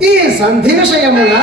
ఈ సంధి విషయమున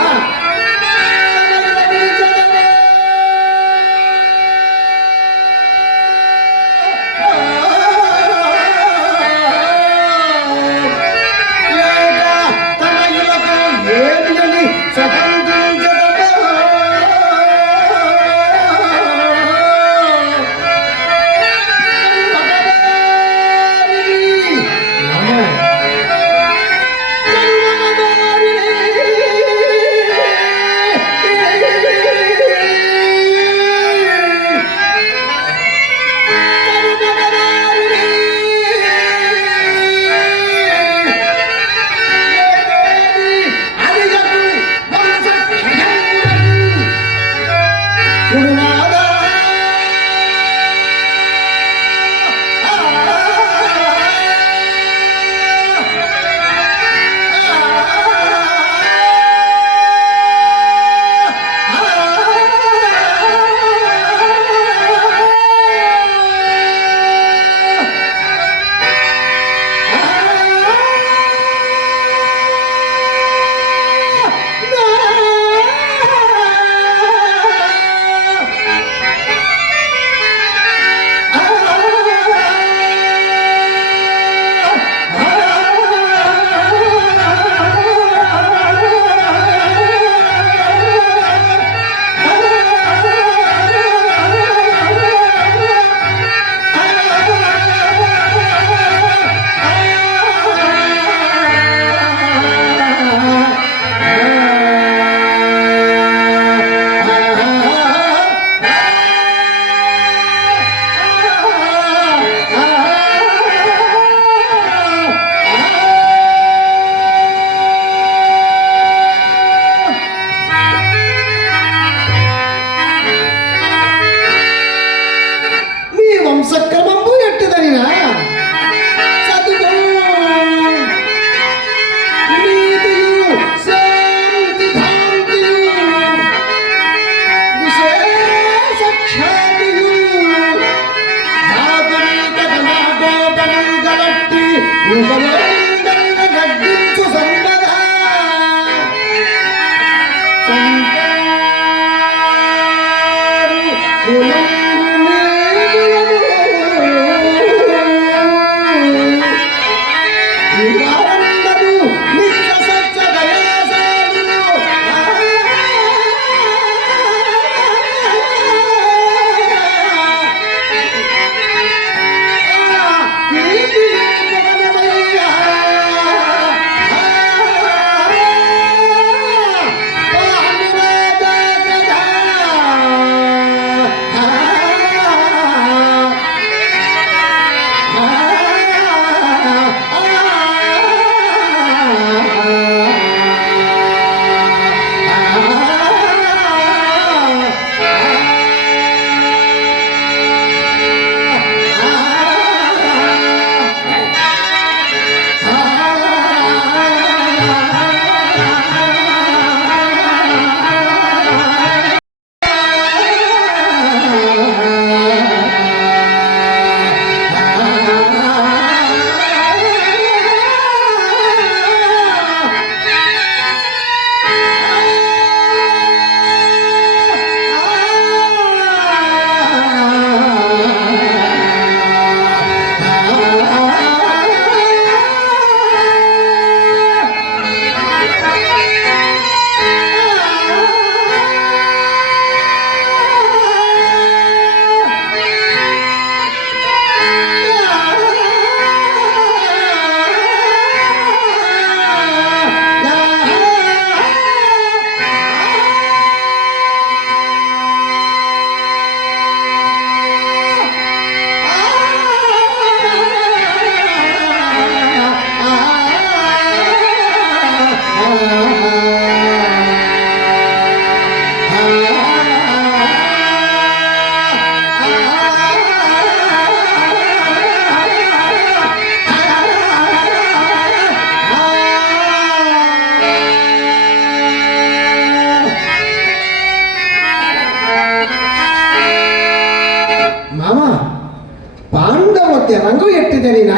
ನಂಗು ಎತ್ತಿದೆ ನೀನಾ?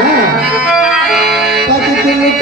ಪತಿ ತಿනික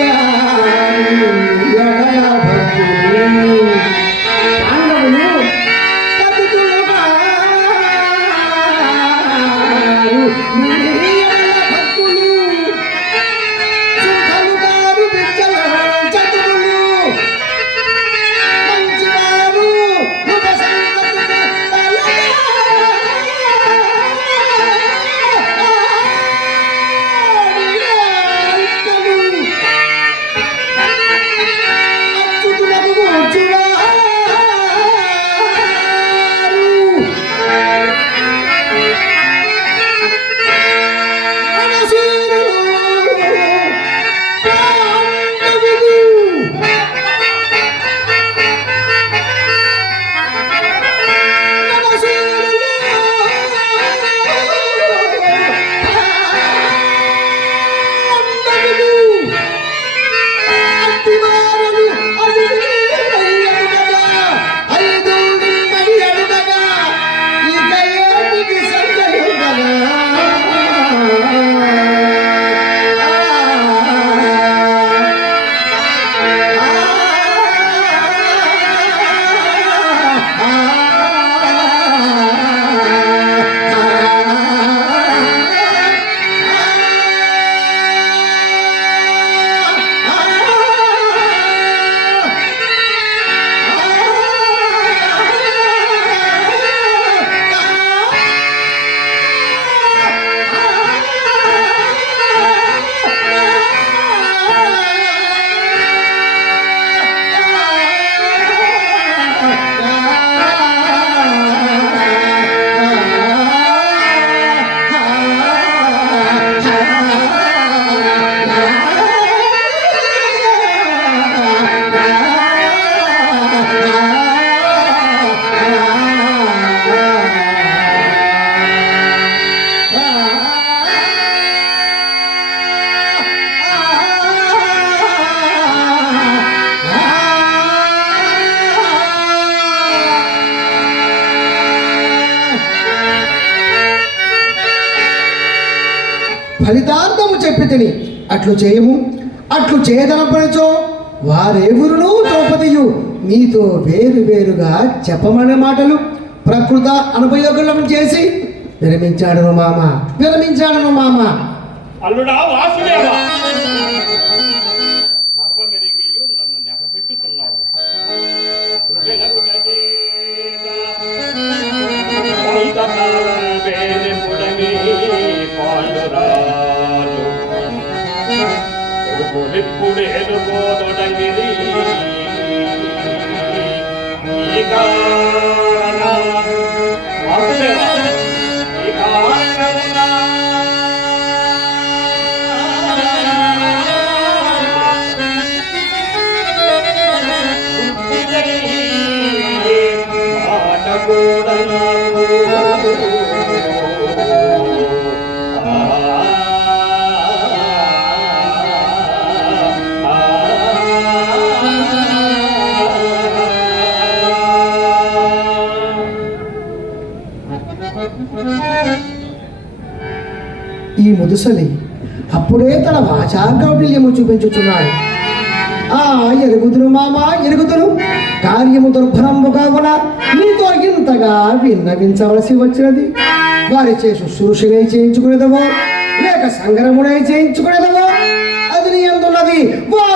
ఫలితార్థము చెప్పి తిని అట్లు చేయము అట్లు చేయదనపరచో వారెవరును ద్రౌపదియు నీతో వేరు వేరుగా చెప్పమనే మాటలు ప్రకృత అనుపయోగం చేసి విరమించాడును మామ విరమించాడను మామ. అల్లుడా వాసుదేవ. కొడుకులిప్పుడేలు పోదొడంగిరి ముదుసలి అప్పుడే తన వాచాకౌటిల్యము చూపించుచున్నాడు. ఆ ఎరుగుదురు మామ ఎరుగుదురు. కార్యము దుర్భరంబు కావున నీతో ఇంతగా విన్నవించవలసి వచ్చినది. వారి చే శుశ్రూషనే చేయించుకునేదవో లేక సంగరమునే చేయించుకునేదవో అది నీ అందున్నది వా